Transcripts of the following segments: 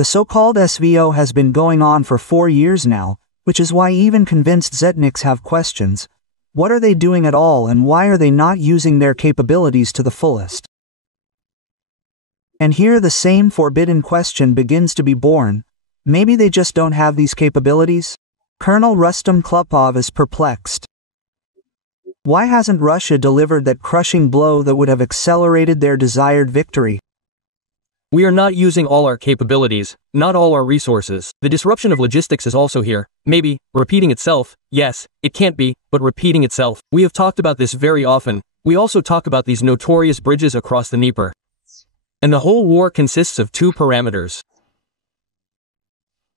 The so-called SVO has been going on for 4 years now, which is why even convinced Zetniks have questions. What are they doing at all, and why are they not using their capabilities to the fullest? And here the same forbidden question begins to be born. Maybe they just don't have these capabilities? Colonel Rustam Klupov is perplexed. Why hasn't Russia delivered that crushing blow that would have accelerated their desired victory? We are not using all our capabilities, not all our resources. The disruption of logistics is also here. Maybe, repeating itself. Yes, it can't be, but repeating itself. We have talked about this very often. We also talk about these notorious bridges across the Dnieper. And the whole war consists of 2 parameters.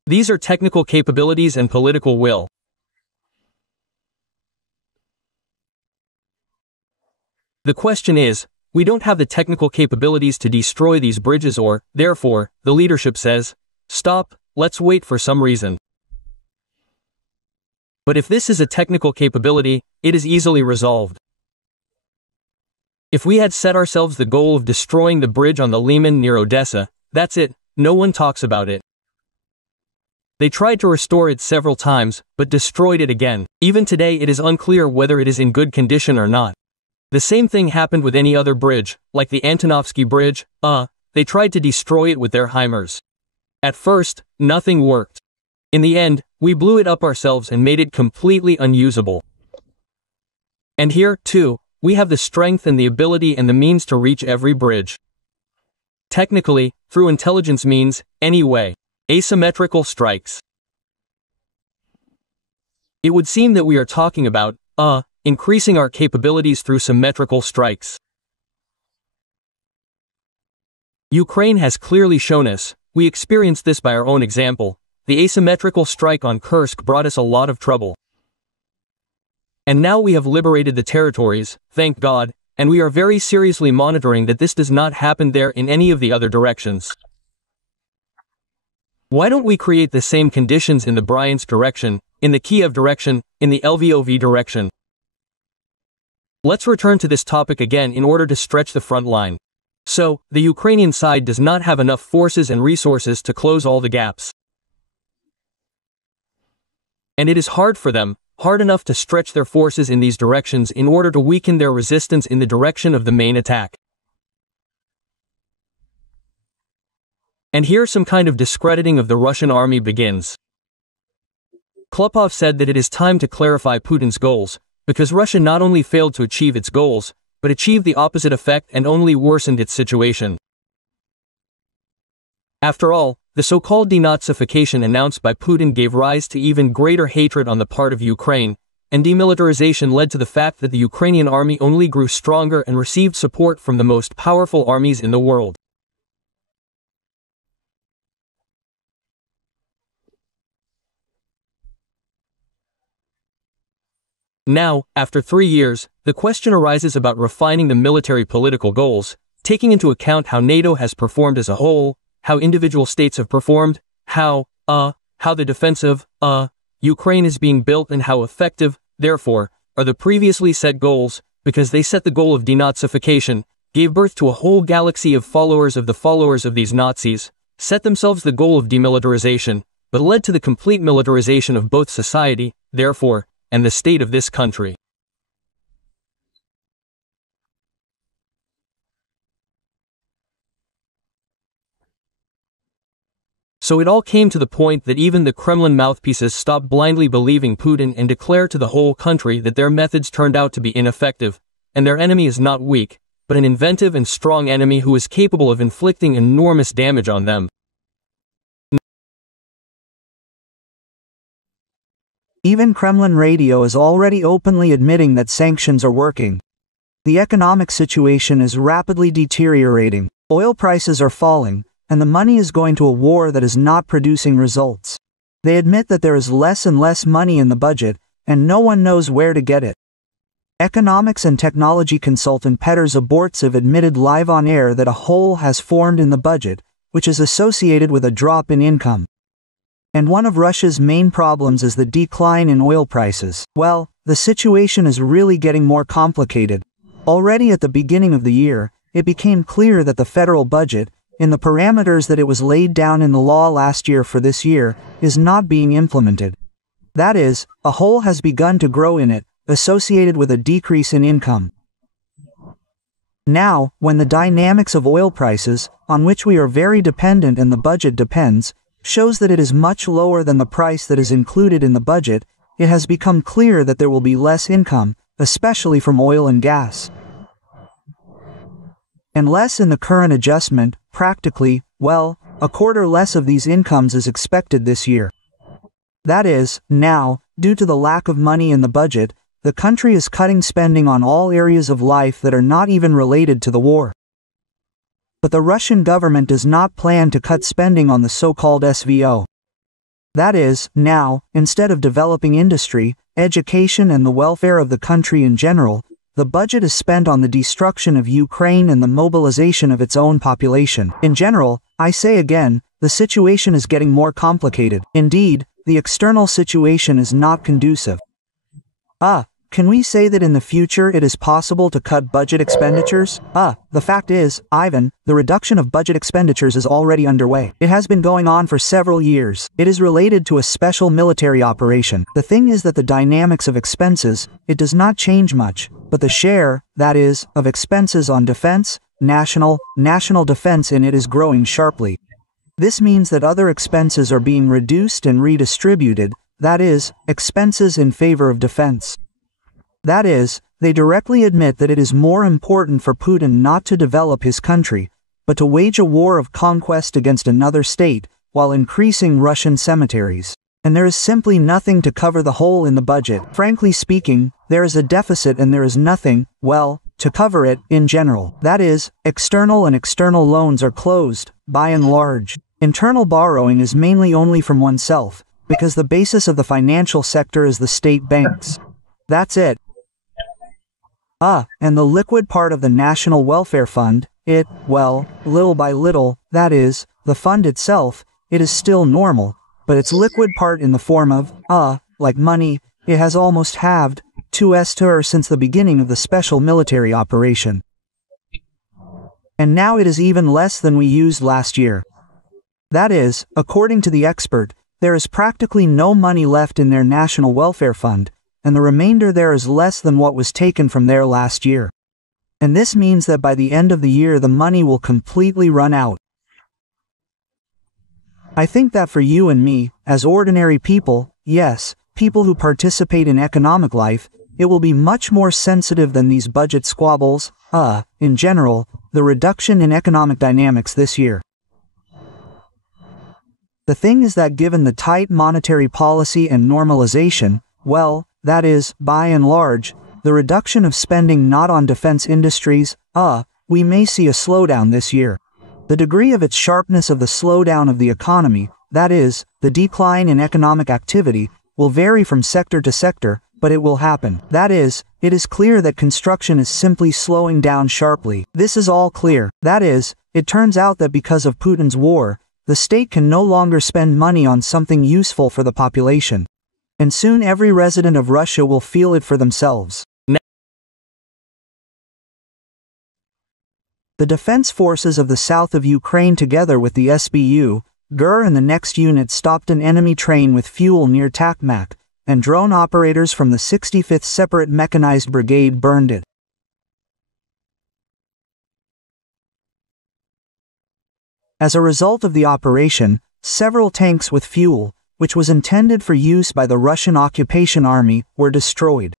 These are technical capabilities and political will. The question is, we don't have the technical capabilities to destroy these bridges, or, therefore, the leadership says, stop, let's wait for some reason. But if this is a technical capability, it is easily resolved. If we had set ourselves the goal of destroying the bridge on the Liman near Odessa, that's it, no one talks about it. They tried to restore it several times, but destroyed it again. Even today it is unclear whether it is in good condition or not. The same thing happened with any other bridge, like the Antonovsky Bridge. They tried to destroy it with their HIMARS. At first, nothing worked. In the end, we blew it up ourselves and made it completely unusable. And here, too, we have the strength and the ability and the means to reach every bridge. Technically, through intelligence means, anyway. Asymmetrical strikes. It would seem that we are talking about, increasing our capabilities through symmetrical strikes. Ukraine has clearly shown us, we experienced this by our own example. The asymmetrical strike on Kursk brought us a lot of trouble. And now we have liberated the territories, thank God, and we are very seriously monitoring that this does not happen there in any of the other directions. Why don't we create the same conditions in the Bryansk direction, in the Kiev direction, in the Lvov direction? Let's return to this topic again in order to stretch the front line. So, the Ukrainian side does not have enough forces and resources to close all the gaps. And it is hard for them, hard enough to stretch their forces in these directions in order to weaken their resistance in the direction of the main attack. And here some kind of discrediting of the Russian army begins. Klupov said that it is time to clarify Putin's goals, because Russia not only failed to achieve its goals, but achieved the opposite effect and only worsened its situation. After all, the so-called denazification announced by Putin gave rise to even greater hatred on the part of Ukraine, and demilitarization led to the fact that the Ukrainian army only grew stronger and received support from the most powerful armies in the world. Now, after 3 years, the question arises about refining the military political goals, taking into account how NATO has performed as a whole, how individual states have performed, how the defensive, Ukraine is being built, and how effective, therefore, are the previously set goals, because they set the goal of denazification, gave birth to a whole galaxy of followers of these Nazis, set themselves the goal of demilitarization, but led to the complete militarization of both society, therefore, and the state of this country. So it all came to the point that even the Kremlin mouthpieces stopped blindly believing Putin and declared to the whole country that their methods turned out to be ineffective, and their enemy is not weak, but an inventive and strong enemy who is capable of inflicting enormous damage on them. Even Kremlin radio is already openly admitting that sanctions are working. The economic situation is rapidly deteriorating, oil prices are falling, and the money is going to a war that is not producing results. They admit that there is less and less money in the budget, and no one knows where to get it. Economics and technology consultant Petr Zabortsev admitted live on air that a hole has formed in the budget, which is associated with a drop in income. And one of Russia's main problems is the decline in oil prices. Well, the situation is really getting more complicated. Already at the beginning of the year, it became clear that the federal budget, in the parameters that it was laid down in the law last year for this year, is not being implemented. That is, a hole has begun to grow in it, associated with a decrease in income. Now, when the dynamics of oil prices, on which we are very dependent and the budget depends, shows that it is much lower than the price that is included in the budget, it has become clear that there will be less income, especially from oil and gas. And less in the current adjustment, practically, well, a quarter less of these incomes is expected this year. That is, now, due to the lack of money in the budget, the country is cutting spending on all areas of life that are not even related to the war. But the Russian government does not plan to cut spending on the so-called SVO. That is, now, instead of developing industry, education and the welfare of the country in general, the budget is spent on the destruction of Ukraine and the mobilization of its own population. In general, I say again, the situation is getting more complicated. Indeed, the external situation is not conducive. Can we say that in the future it is possible to cut budget expenditures? The fact is, Ivan, the reduction of budget expenditures is already underway. It has been going on for several years. It is related to a special military operation. The thing is that the dynamics of expenses, it does not change much, but the share, that is, of expenses on defense, national defense in it is growing sharply. This means that other expenses are being reduced and redistributed, that is, expenses in favor of defense. That is, they directly admit that it is more important for Putin not to develop his country, but to wage a war of conquest against another state, while increasing Russian cemeteries. And there is simply nothing to cover the hole in the budget. Frankly speaking, there is a deficit and there is nothing, well, to cover it, in general. That is, external and external loans are closed, by and large. Internal borrowing is mainly only from oneself, because the basis of the financial sector is the state banks. That's it. And the liquid part of the National Welfare Fund, it, well, little by little, that is, the fund itself, it is still normal, but its liquid part in the form of, like money, it has almost halved, since the beginning of the special military operation. And now it is even less than we used last year. That is, according to the expert, there is practically no money left in their National Welfare Fund, and the remainder there is less than what was taken from there last year. And this means that by the end of the year the money will completely run out. I think that for you and me, as ordinary people, yes, people who participate in economic life, it will be much more sensitive than these budget squabbles, in general, the reduction in economic dynamics this year. The thing is that given the tight monetary policy and normalization, well, that is, by and large, the reduction of spending not on defense industries, we may see a slowdown this year. The degree of its sharpness of the slowdown of the economy, that is, the decline in economic activity, will vary from sector to sector, but it will happen. That is, it is clear that construction is simply slowing down sharply. This is all clear. That is, it turns out that because of Putin's war, the state can no longer spend money on something useful for the population. And soon every resident of Russia will feel it for themselves. The defense forces of the south of Ukraine together with the SBU, GUR and the next unit stopped an enemy train with fuel near Takmak, and drone operators from the 65th Separate Mechanized Brigade burned it. As a result of the operation, several tanks with fuel, which was intended for use by the Russian occupation army, were destroyed.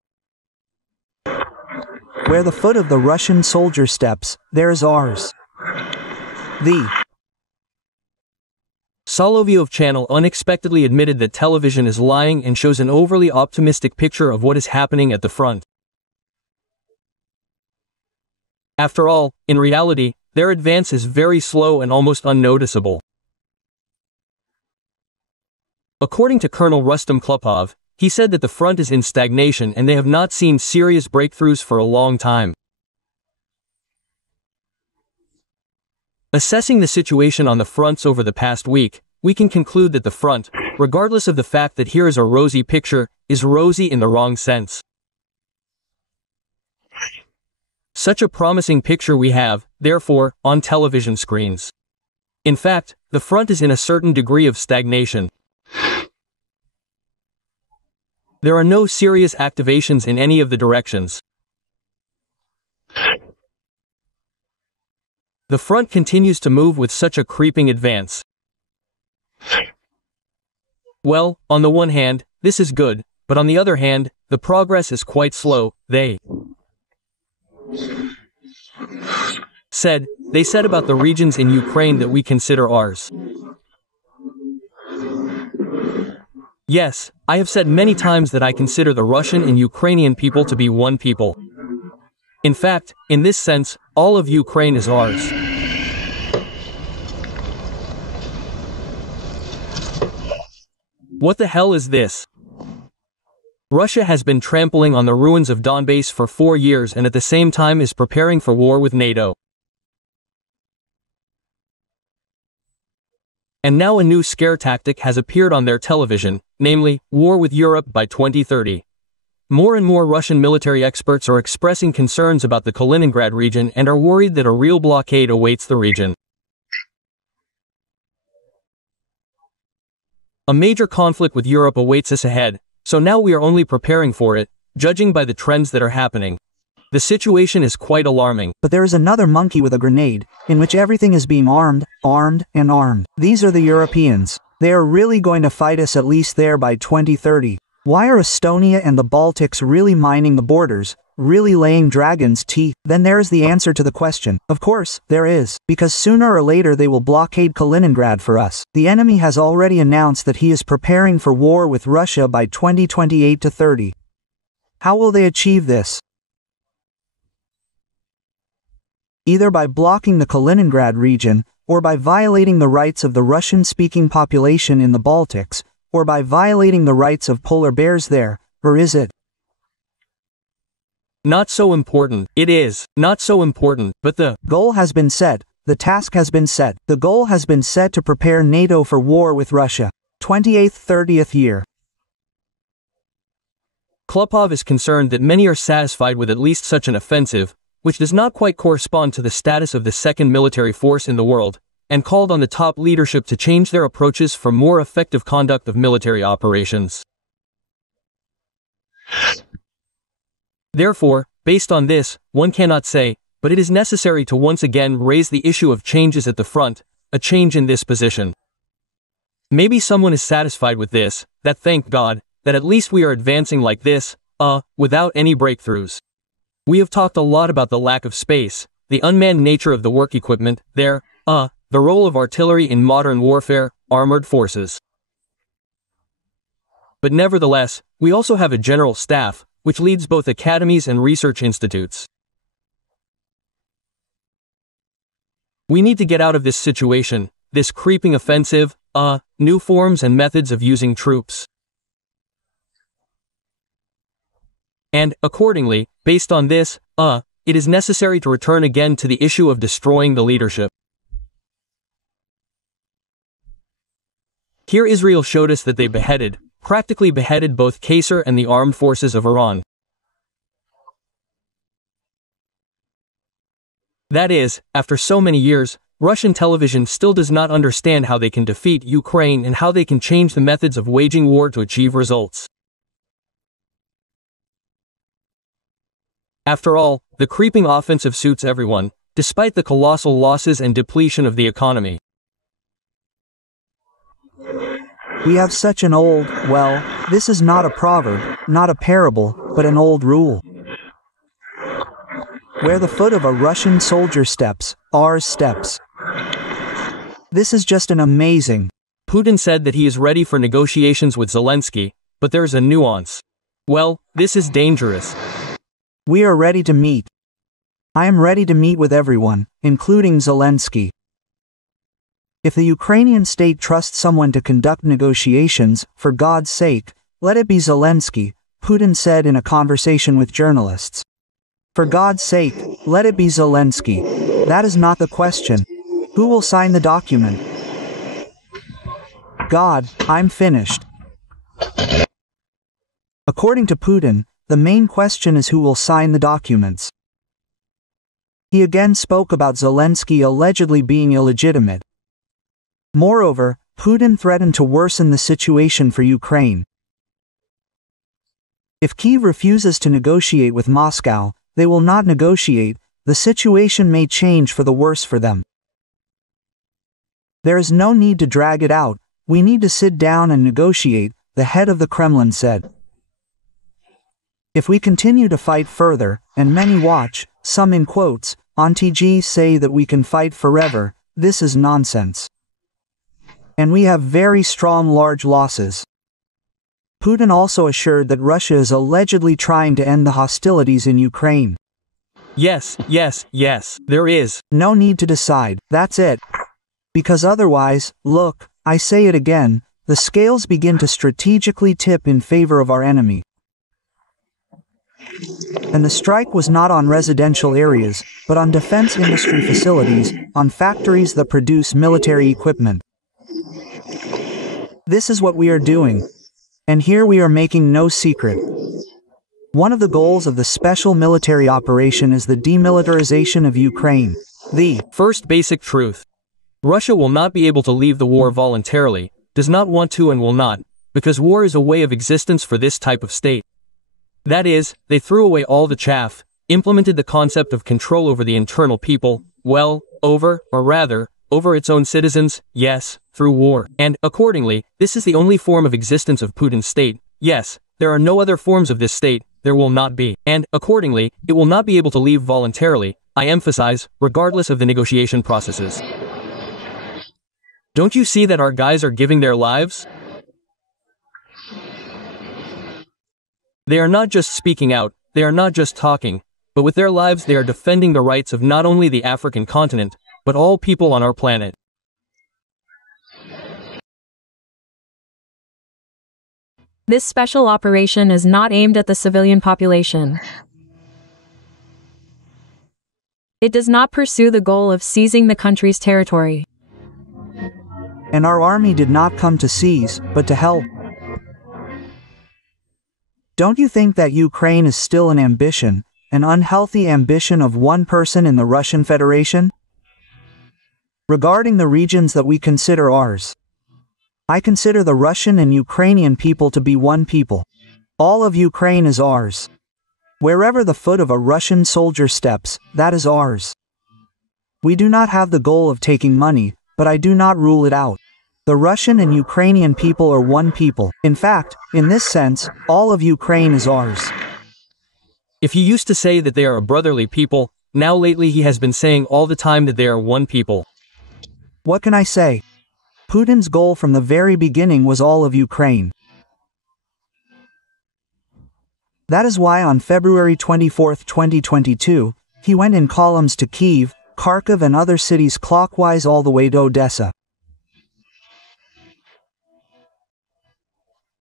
Where the foot of the Russian soldier steps, there is ours. The Solovyov channel unexpectedly admitted that television is lying and shows an overly optimistic picture of what is happening at the front. After all, in reality, their advance is very slow and almost unnoticeable. According to Colonel Rustam Klupov, he said that the front is in stagnation and they have not seen serious breakthroughs for a long time. Assessing the situation on the fronts over the past week, we can conclude that the front, regardless of the fact that here is a rosy picture, is rosy in the wrong sense. Such a promising picture we have, therefore, on television screens. In fact, the front is in a certain degree of stagnation. There are no serious activations in any of the directions. The front continues to move with such a creeping advance. Well, on the one hand, this is good, but on the other hand, the progress is quite slow. They said about the regions in Ukraine that we consider ours. Yes, I have said many times that I consider the Russian and Ukrainian people to be one people. In fact, in this sense, all of Ukraine is ours. What the hell is this? Russia has been trampling on the ruins of Donbass for 4 years and at the same time is preparing for war with NATO. And now a new scare tactic has appeared on their television, namely, war with Europe by 2030. More and more Russian military experts are expressing concerns about the Kaliningrad region and are worried that a real blockade awaits the region. A major conflict with Europe awaits us ahead, so now we are only preparing for it, judging by the trends that are happening. The situation is quite alarming. But there is another monkey with a grenade, in which everything is being armed, and armed. These are the Europeans. They are really going to fight us at least there by 2030. Why are Estonia and the Baltics really mining the borders, really laying dragons' teeth? Then there is the answer to the question. Of course, there is. Because sooner or later they will blockade Kaliningrad for us. The enemy has already announced that he is preparing for war with Russia by 2028 to 30. How will they achieve this? Either by blocking the Kaliningrad region, or by violating the rights of the Russian-speaking population in the Baltics, or by violating the rights of polar bears there, or is it? Not so important. It is not so important, but the goal has been set, the task has been set, the goal has been set to prepare NATO for war with Russia. 28th, 30th year. Klopov is concerned that many are satisfied with at least such an offensive, which does not quite correspond to the status of the second military force in the world, and called on the top leadership to change their approaches for more effective conduct of military operations. Therefore, based on this, one cannot say, but it is necessary to once again raise the issue of changes at the front, a change in this position. Maybe someone is satisfied with this, that thank God, that at least we are advancing like this, without any breakthroughs. We have talked a lot about the lack of space, the unmanned nature of the work equipment, the role of artillery in modern warfare, armored forces. But nevertheless, we also have a general staff, which leads both academies and research institutes. We need to get out of this situation, this creeping offensive, new forms and methods of using troops. And, accordingly, based on this, it is necessary to return again to the issue of destroying the leadership. Here Israel showed us that they practically beheaded both Qasser and the armed forces of Iran. That is, after so many years, Russian television still does not understand how they can defeat Ukraine and how they can change the methods of waging war to achieve results. After all, the creeping offensive suits everyone, despite the colossal losses and depletion of the economy. We have such an old, well, this is not a proverb, not a parable, but an old rule. Where the foot of a Russian soldier steps, ours steps. This is just an amazing. Putin said that he is ready for negotiations with Zelensky, but there is a nuance. Well, this is dangerous. We are ready to meet. I am ready to meet with everyone, including Zelensky. If the Ukrainian state trusts someone to conduct negotiations, for God's sake, let it be Zelensky, Putin said in a conversation with journalists. For God's sake, let it be Zelensky. That is not the question. Who will sign the document? God, I'm finished. According to Putin, the main question is who will sign the documents. He again spoke about Zelensky allegedly being illegitimate. Moreover, Putin threatened to worsen the situation for Ukraine. If Kyiv refuses to negotiate with Moscow, they will not negotiate, the situation may change for the worse for them. There is no need to drag it out, we need to sit down and negotiate, the head of the Kremlin said. If we continue to fight further, and many watch, some in quotes, on TG say that we can fight forever, this is nonsense. And we have very strong large losses. Putin also assured that Russia is allegedly trying to end the hostilities in Ukraine. Yes, there is. No need to decide, that's it. Because otherwise, look, I say it again, the scales begin to strategically tip in favor of our enemy. And the strike was not on residential areas, but on defense industry facilities, on factories that produce military equipment. This is what we are doing. And here we are making no secret. One of the goals of the special military operation is the demilitarization of Ukraine. The first basic truth. Russia will not be able to leave the war voluntarily, does not want to and will not, because war is a way of existence for this type of state. That is, they threw away all the chaff, implemented the concept of control over the internal people, over its own citizens, yes, through war. And, accordingly, this is the only form of existence of Putin's state. Yes, there are no other forms of this state, there will not be. And, accordingly, it will not be able to leave voluntarily, I emphasize, regardless of the negotiation processes. Don't you see that our guys are giving their lives? They are not just speaking out, they are not just talking, but with their lives they are defending the rights of not only the African continent, but all people on our planet. This special operation is not aimed at the civilian population. It does not pursue the goal of seizing the country's territory. And our army did not come to seize, but to help. Don't you think that Ukraine is still an ambition, an unhealthy ambition of one person in the Russian Federation? Regarding the regions that we consider ours, I consider the Russian and Ukrainian people to be one people. All of Ukraine is ours. Wherever the foot of a Russian soldier steps, that is ours. We do not have the goal of taking money, but I do not rule it out. The Russian and Ukrainian people are one people. In fact, in this sense, all of Ukraine is ours. If he used to say that they are a brotherly people, now lately he has been saying all the time that they are one people. What can I say? Putin's goal from the very beginning was all of Ukraine. That is why on February 24, 2022, he went in columns to Kyiv, Kharkiv and other cities clockwise all the way to Odessa.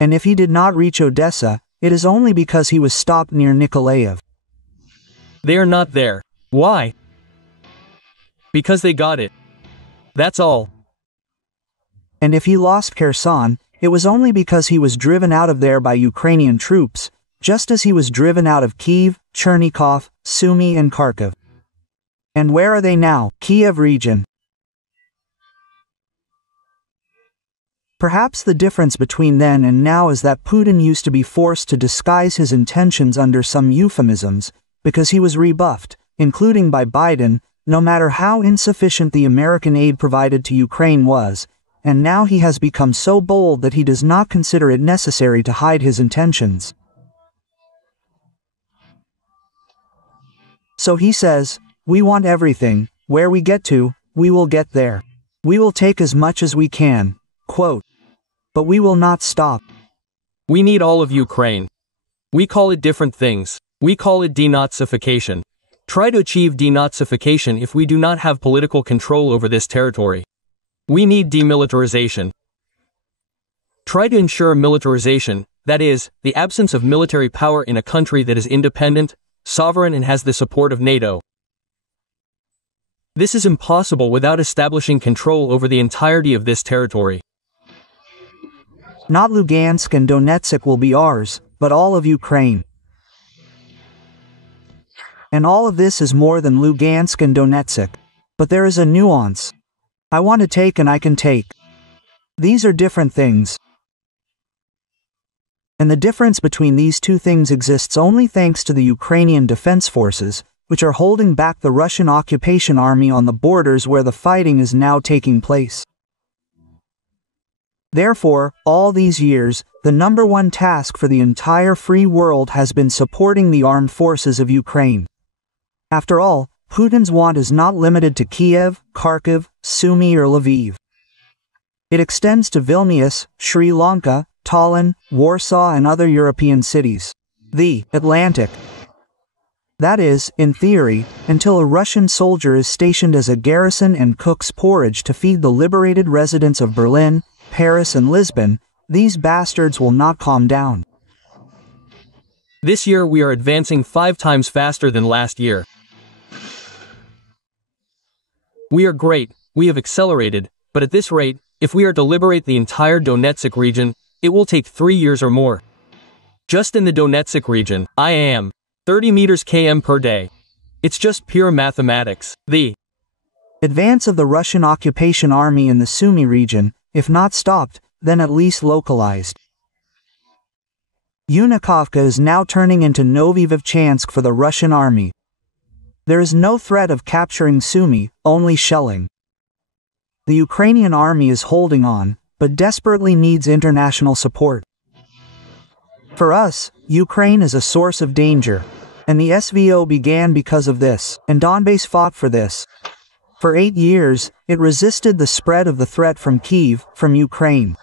And if he did not reach Odessa, it is only because he was stopped near Nikolaev. They are not there. Why? Because they got it. That's all. And if he lost Kherson, it was only because he was driven out of there by Ukrainian troops, just as he was driven out of Kyiv, Chernigov, Sumy and Kharkiv. And where are they now? Kiev region. Perhaps the difference between then and now is that Putin used to be forced to disguise his intentions under some euphemisms, because he was rebuffed, including by Biden, no matter how insufficient the American aid provided to Ukraine was, and now he has become so bold that he does not consider it necessary to hide his intentions. So he says, we want everything, where we get to, we will get there. We will take as much as we can, quote. But we will not stop. We need all of Ukraine. We call it different things. We call it denazification. Try to achieve denazification if we do not have political control over this territory. We need demilitarization. Try to ensure militarization, that is, the absence of military power in a country that is independent, sovereign and has the support of NATO. This is impossible without establishing control over the entirety of this territory. Not Lugansk and Donetsk will be ours, but all of Ukraine. And all of this is more than Lugansk and Donetsk. But there is a nuance. I want to take and I can take. These are different things. And the difference between these two things exists only thanks to the Ukrainian defense forces, which are holding back the Russian occupation army on the borders where the fighting is now taking place. Therefore, all these years, the number one task for the entire free world has been supporting the armed forces of Ukraine. After all, Putin's want is not limited to Kiev, Kharkiv, Sumy or Lviv. It extends to Vilnius, Sri Lanka, Tallinn, Warsaw and other European cities. The Atlantic. That is, in theory, until a Russian soldier is stationed as a garrison and cooks porridge to feed the liberated residents of Berlin, Paris and Lisbon, these bastards will not calm down. This year we are advancing 5 times faster than last year. We are great, we have accelerated, but at this rate, if we are to liberate the entire Donetsk region, it will take 3 years or more. Just in the Donetsk region, I am 30 meters km per day. It's just pure mathematics. The advance of the Russian occupation army in the Sumy region, if not stopped, then at least localized. Unikovka is now turning into Novy-Vovchansk for the Russian army. There is no threat of capturing Sumy, only shelling. The Ukrainian army is holding on, but desperately needs international support. For us, Ukraine is a source of danger, and the SVO began because of this, and Donbass fought for this. For 8 years, it resisted the spread of the threat from Kyiv, from Ukraine.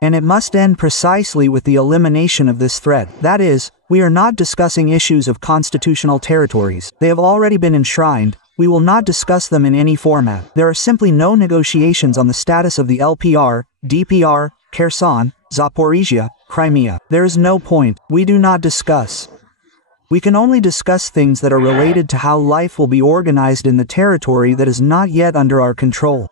And it must end precisely with the elimination of this threat. That is, we are not discussing issues of constitutional territories. They have already been enshrined. We will not discuss them in any format. There are simply no negotiations on the status of the LPR, DPR, Kherson, Zaporizhia, Crimea. There is no point. We do not discuss. We can only discuss things that are related to how life will be organized in the territory that is not yet under our control.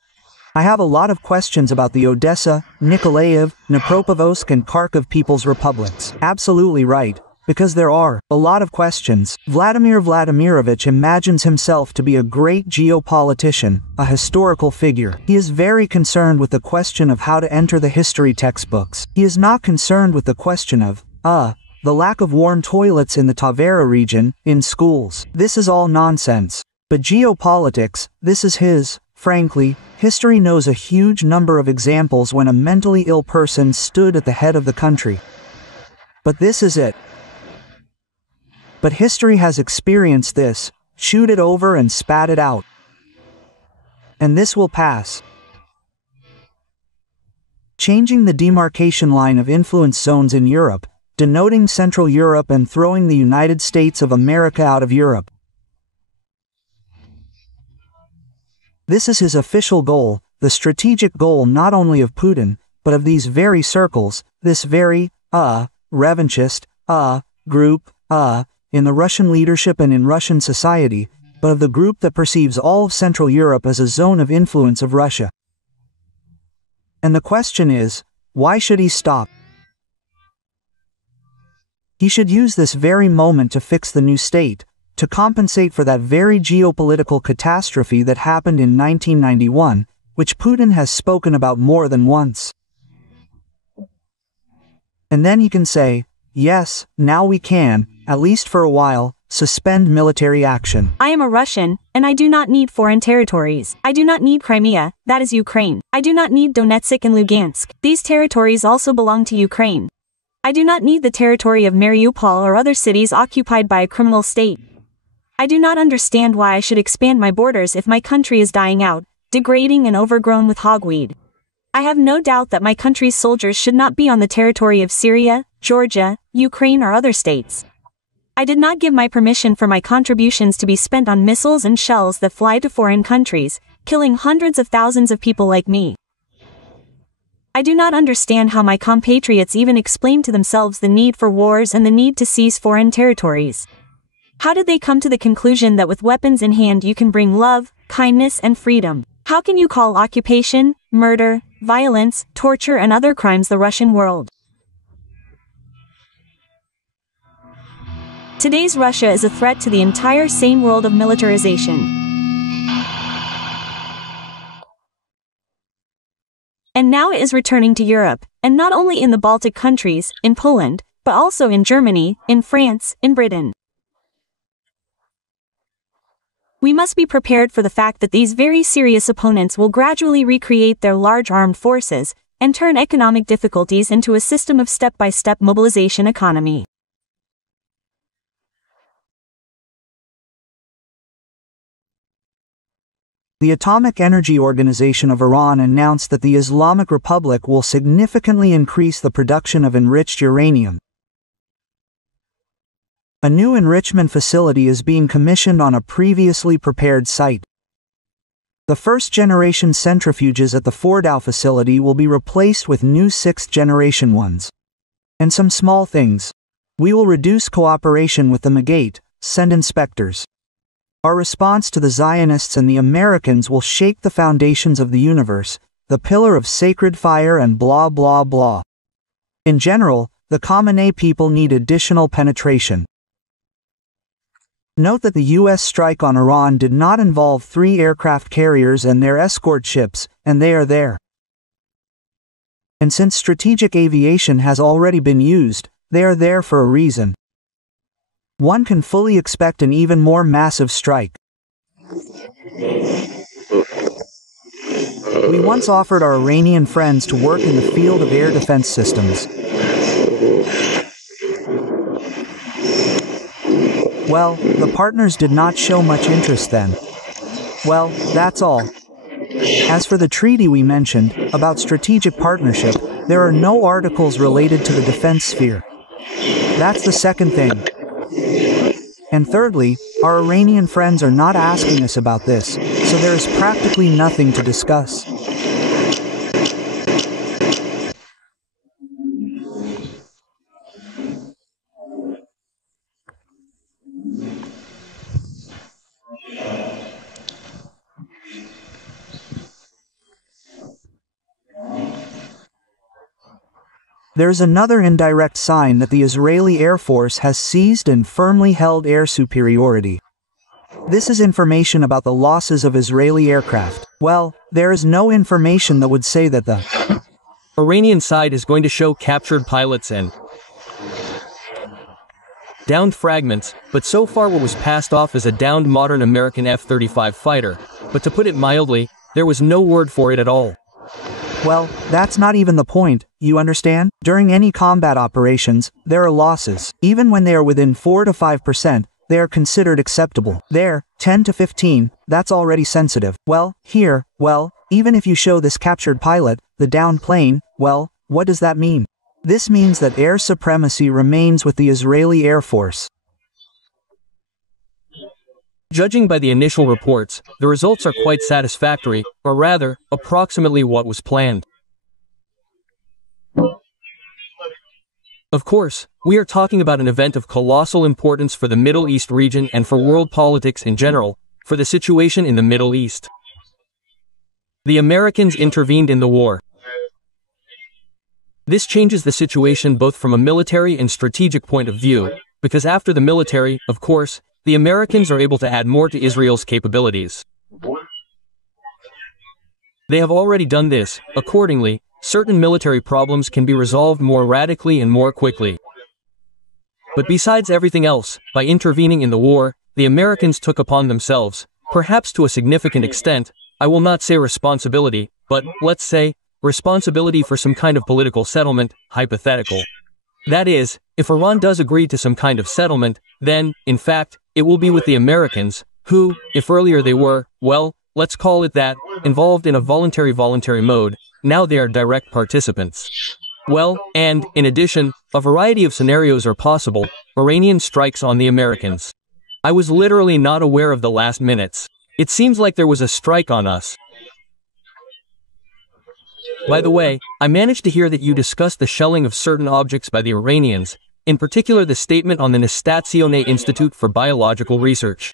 I have a lot of questions about the Odessa, Nikolaev, Dnipropetrovsk and Kharkiv People's Republics. Absolutely right, because there are a lot of questions. Vladimir Vladimirovich imagines himself to be a great geopolitician, a historical figure. He is very concerned with the question of how to enter the history textbooks. He is not concerned with the question of, the lack of warm toilets in the Tavera region, in schools. This is all nonsense. But geopolitics, this is his. Frankly, history knows a huge number of examples when a mentally ill person stood at the head of the country. But this is it. But history has experienced this, chewed it over and spat it out. And this will pass. Changing the demarcation line of influence zones in Europe, denoting Central Europe and throwing the United States of America out of Europe. This is his official goal, the strategic goal not only of Putin, but of these very circles, this very, revanchist, group, in the Russian leadership and in Russian society, but of the group that perceives all of Central Europe as a zone of influence of Russia. And the question is, why should he stop? He should use this very moment to fix the new state, to compensate for that very geopolitical catastrophe that happened in 1991, which Putin has spoken about more than once. And then he can say, yes, now we can, at least for a while, suspend military action. I am a Russian, and I do not need foreign territories. I do not need Crimea, that is Ukraine. I do not need Donetsk and Lugansk. These territories also belong to Ukraine. I do not need the territory of Mariupol or other cities occupied by a criminal state. I do not understand why I should expand my borders if my country is dying out, degrading and overgrown with hogweed. I have no doubt that my country's soldiers should not be on the territory of Syria, Georgia, Ukraine or other states. I did not give my permission for my contributions to be spent on missiles and shells that fly to foreign countries, killing hundreds of thousands of people like me. I do not understand how my compatriots even explain to themselves the need for wars and the need to seize foreign territories. How did they come to the conclusion that with weapons in hand you can bring love, kindness and freedom? How can you call occupation, murder, violence, torture and other crimes the Russian world? Today's Russia is a threat to the entire sane world of militarization. And now it is returning to Europe, and not only in the Baltic countries, in Poland, but also in Germany, in France, in Britain. We must be prepared for the fact that these very serious opponents will gradually recreate their large armed forces, and turn economic difficulties into a system of step-by-step mobilization economy. The Atomic Energy Organization of Iran announced that the Islamic Republic will significantly increase the production of enriched uranium. A new enrichment facility is being commissioned on a previously prepared site. The first-generation centrifuges at the Fordow facility will be replaced with new sixth-generation ones. And some small things. We will reduce cooperation with the Megate, send inspectors. Our response to the Zionists and the Americans will shake the foundations of the universe, the pillar of sacred fire and blah blah blah. In general, the Khamenei people need additional penetration. Note that the U.S. strike on Iran did not involve 3 aircraft carriers and their escort ships, and they are there. And since strategic aviation has already been used, they are there for a reason. One can fully expect an even more massive strike. We once offered our Iranian friends to work in the field of air defense systems. Well, the partners did not show much interest then. Well, that's all. As for the treaty we mentioned, about strategic partnership, there are no articles related to the defense sphere. That's the second thing. And thirdly, our Iranian friends are not asking us about this, so there is practically nothing to discuss. There's another indirect sign that the Israeli Air Force has seized and firmly held air superiority. This is information about the losses of Israeli aircraft. Well, there is no information that would say that the Iranian side is going to show captured pilots and downed fragments, but so far what was passed off as a downed modern American F-35 fighter, but to put it mildly, there was no word for it at all. Well, that's not even the point, you understand? During any combat operations, there are losses. Even when they are within 4 to 5%, they are considered acceptable. There, 10 to 15, that's already sensitive. Well, here, well, even if you show this captured pilot, the downed plane, well, what does that mean? This means that air supremacy remains with the Israeli Air Force. Judging by the initial reports, the results are quite satisfactory, or rather, approximately what was planned. Of course, we are talking about an event of colossal importance for the Middle East region and for world politics in general, for the situation in the Middle East. The Americans intervened in the war. This changes the situation both from a military and strategic point of view, because after the military, of course, the Americans are able to add more to Israel's capabilities. They have already done this. Accordingly, certain military problems can be resolved more radically and more quickly. But besides everything else, by intervening in the war, the Americans took upon themselves, perhaps to a significant extent, I will not say responsibility, but, let's say, responsibility for some kind of political settlement, hypothetical. That is, if Iran does agree to some kind of settlement, then, in fact, it will be with the Americans, who, if earlier they were, well, let's call it that, involved in a voluntary mode, now they are direct participants. Well, and, in addition, a variety of scenarios are possible. Iranian strikes on the Americans. I was literally not aware of the last minutes. It seems like there was a strike on us. By the way, I managed to hear that you discussed the shelling of certain objects by the Iranians, in particular the statement on the Nastazione Institute for Biological Research.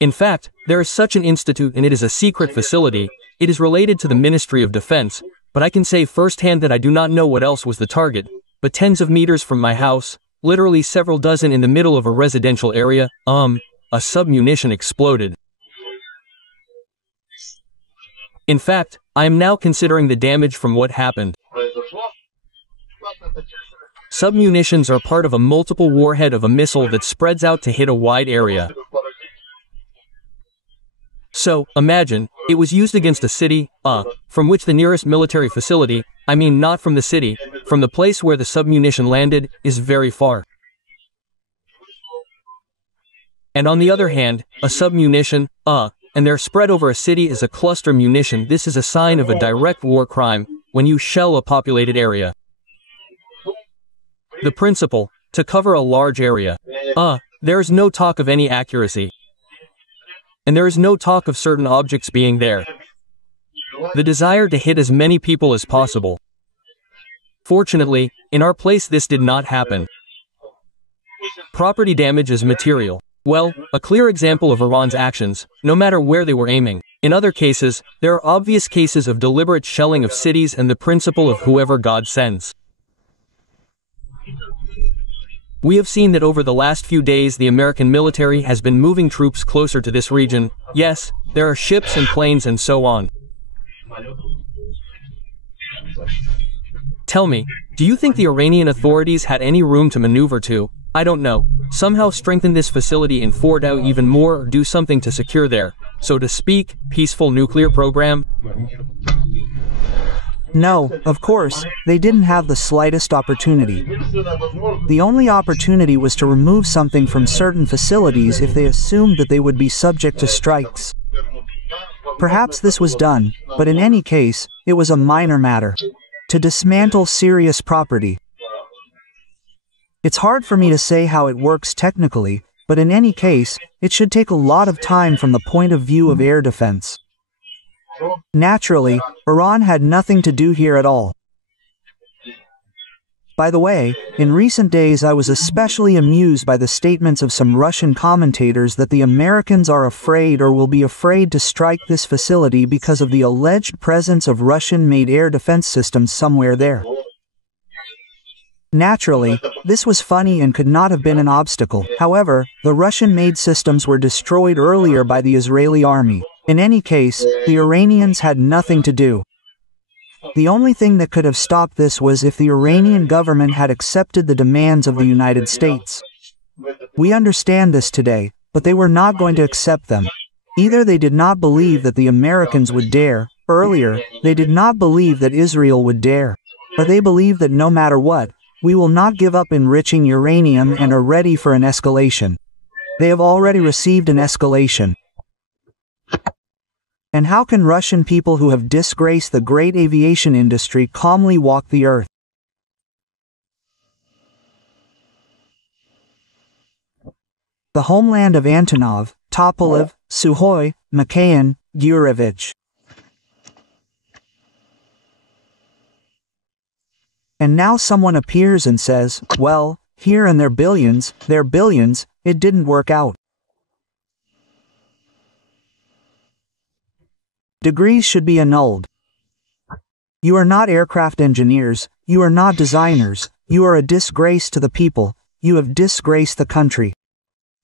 In fact, there is such an institute and it is a secret facility. It is related to the Ministry of Defense, but I can say firsthand that I do not know what else was the target, but tens of meters from my house, literally several dozen in the middle of a residential area, a submunition exploded. In fact, I am now considering the damage from what happened. Submunitions are part of a multiple warhead of a missile that spreads out to hit a wide area. So, imagine, it was used against a city, from which the nearest military facility, I mean not from the city, from the place where the submunition landed, is very far. And on the other hand, a submunition, and they're spread over a city is a cluster munition. This is a sign of a direct war crime, when you shell a populated area. The principle, to cover a large area. There is no talk of any accuracy. And there is no talk of certain objects being there. The desire to hit as many people as possible. Fortunately, in our place this did not happen. Property damage is material. Well, a clear example of Iran's actions, no matter where they were aiming. In other cases, there are obvious cases of deliberate shelling of cities and the principle of whoever God sends. We have seen that over the last few days the American military has been moving troops closer to this region. Yes, there are ships and planes and so on. Tell me, do you think the Iranian authorities had any room to maneuver to, I don't know, somehow strengthen this facility in Fordow even more or do something to secure their, so to speak, peaceful nuclear program? No, of course, they didn't have the slightest opportunity. The only opportunity was to remove something from certain facilities if they assumed that they would be subject to strikes. Perhaps this was done, but in any case, it was a minor matter. To dismantle serious property. It's hard for me to say how it works technically, but in any case, it should take a lot of time from the point of view of air defense. Naturally, Iran had nothing to do here at all. By the way, in recent days I was especially amused by the statements of some Russian commentators that the Americans are afraid or will be afraid to strike this facility because of the alleged presence of Russian-made air defense systems somewhere there. Naturally, this was funny and could not have been an obstacle. However, the Russian-made systems were destroyed earlier by the Israeli army. In any case, the Iranians had nothing to do. The only thing that could have stopped this was if the Iranian government had accepted the demands of the United States. We understand this today, but they were not going to accept them. Either they did not believe that the Americans would dare, earlier, they did not believe that Israel would dare, or they believe that no matter what, we will not give up enriching uranium and are ready for an escalation. They have already received an escalation. And how can Russian people who have disgraced the great aviation industry calmly walk the earth? The homeland of Antonov, Tupolev, Sukhoi, Mikhail, Gurevich. And now someone appears and says, well, here and their billions, it didn't work out. Degrees should be annulled. You are not aircraft engineers, you are not designers, you are a disgrace to the people, you have disgraced the country.